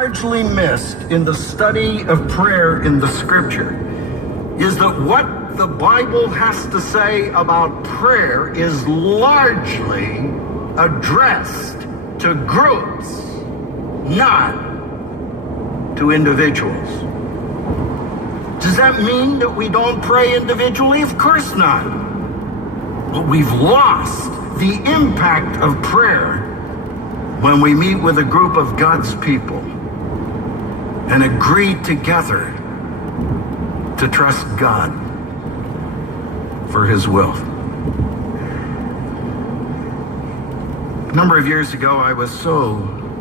Largely missed in the study of prayer in the scripture is that what the Bible has to say about prayer is largely addressed to groups, not to individuals. Does that mean that we don't pray individually? Of course not. But we've lost the impact of prayer when we meet with a group of God's people and agree together to trust God for His will. A number of years ago, I was so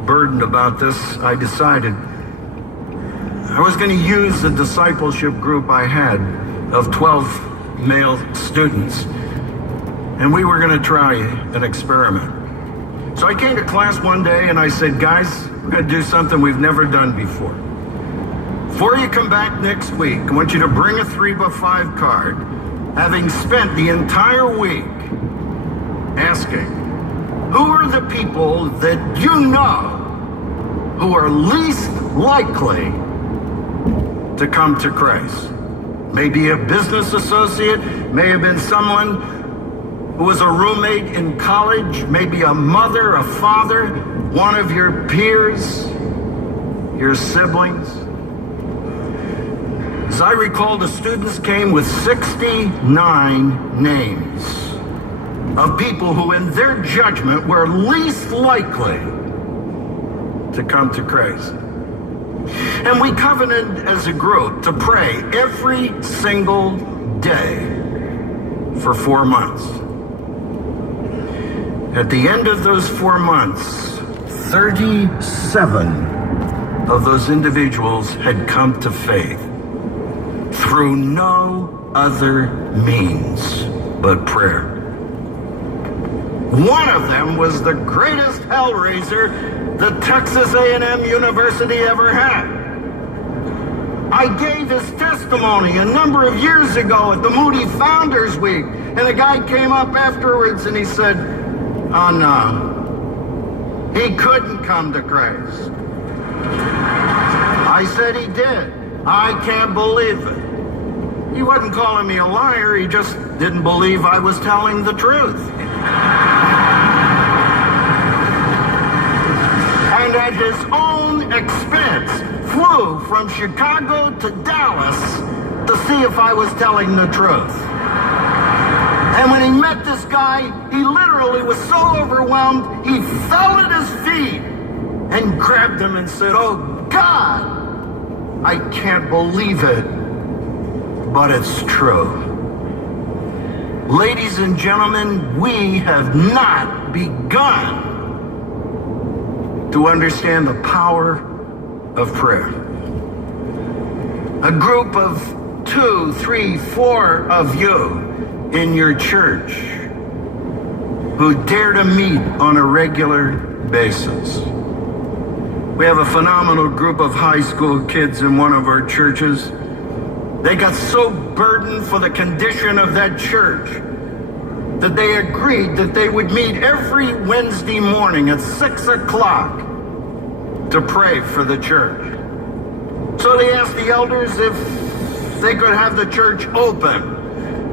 burdened about this, I decided I was going to use the discipleship group I had of 12 male students, and we were going to try an experiment. So I came to class one day and I said, guys, we're going to do something we've never done before. Before you come back next week, I want you to bring a 3x5 card, having spent the entire week asking, who are the people that you know who are least likely to come to Christ? Maybe a business associate, may have been someone who was a roommate in college, maybe a mother, a father, one of your peers, your siblings. As I recall, the students came with 69 names of people who, in their judgment, were least likely to come to Christ. And we covenanted as a group to pray every single day for 4 months. At the end of those 4 months, 37 of those individuals had come to faith through no other means but prayer. One of them was the greatest hellraiser that Texas A&M University ever had. I gave his testimony a number of years ago at the Moody Founders Week, and a guy came up afterwards and he said, oh no, he couldn't come to Christ. I said he did. I can't believe it. He wasn't calling me a liar, he just didn't believe I was telling the truth. And at his own expense, flew from Chicago to Dallas to see if I was telling the truth. And when he met this guy, he literally was so overwhelmed, he fell at his feet and grabbed him and said, oh God, I can't believe it, but it's true. Ladies and gentlemen, we have not begun to understand the power of prayer. A group of 2, 3, 4 of you in your church who dare to meet on a regular basis. We have a phenomenal group of high school kids in one of our churches. They got so burdened for the condition of that church that they agreed that they would meet every Wednesday morning at 6 o'clock to pray for the church. So they asked the elders if they could have the church open.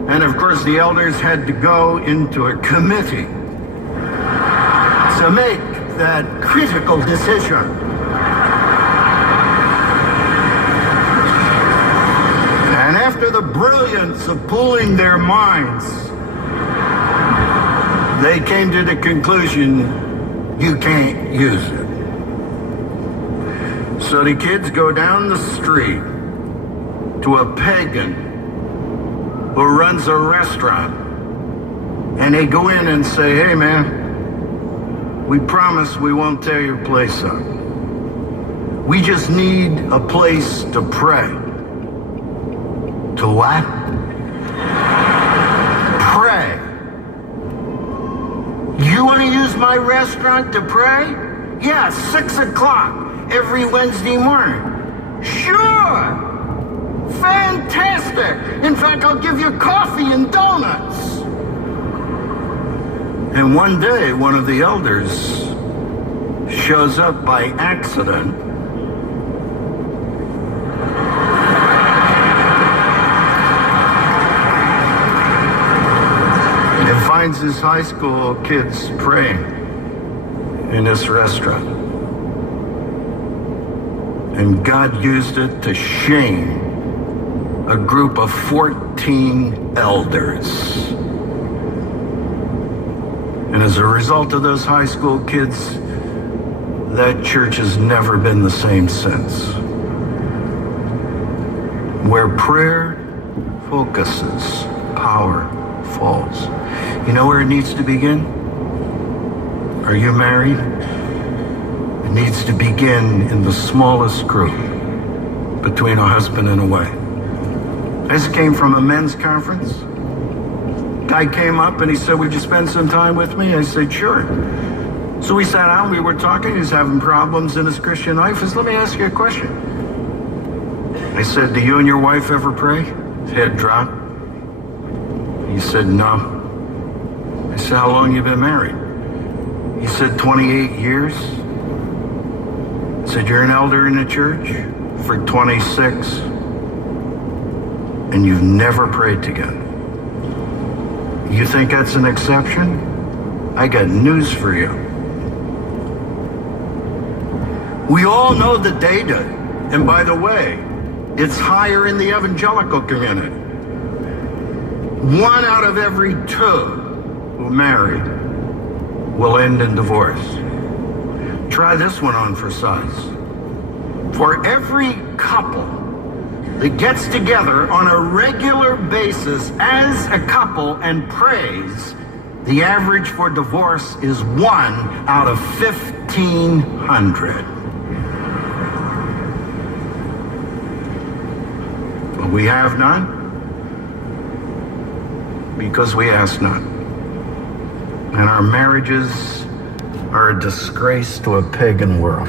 And of course, the elders had to go into a committee to make that critical decision. And after the brilliance of pooling their minds, they came to the conclusion, you can't use it. So the kids go down the street to a pagan who runs a restaurant, and they go in and say, hey man, we promise we won't tear your place up. We just need a place to pray. To what? Pray. You want to use my restaurant to pray? Yeah, 6 o'clock every Wednesday morning. Sure. Fantastic. In fact, I'll give you coffee and donuts. And one day, one of the elders shows up by accident finds his high school kids praying in this restaurant. And God used it to shame a group of 14 elders. And as a result of those high school kids, that church has never been the same since. Where prayer focuses, power falls. You know where it needs to begin? Are you married? It needs to begin in the smallest group between a husband and a wife. I just came from a men's conference. Guy came up and he said, "Would you spend some time with me?" I said, "Sure." So we sat down, we were talking. He's having problems in his Christian life. He said, "Let me ask you a question." I said, "Do you and your wife ever pray?" His head dropped. He said, "No." I said, "How long you been married?" He said, 28 years. I said, "You're an elder in the church for 26, and you've never prayed together. You think that's an exception? I got news for you." We all know the data, and by the way, it's higher in the evangelical community. 1 out of every 2 who married will end in divorce. Try this one on for size. For every couple that gets together on a regular basis as a couple and prays, the average for divorce is 1 out of 1,500. But we have none because we ask not. And our marriages are a disgrace to a pagan world.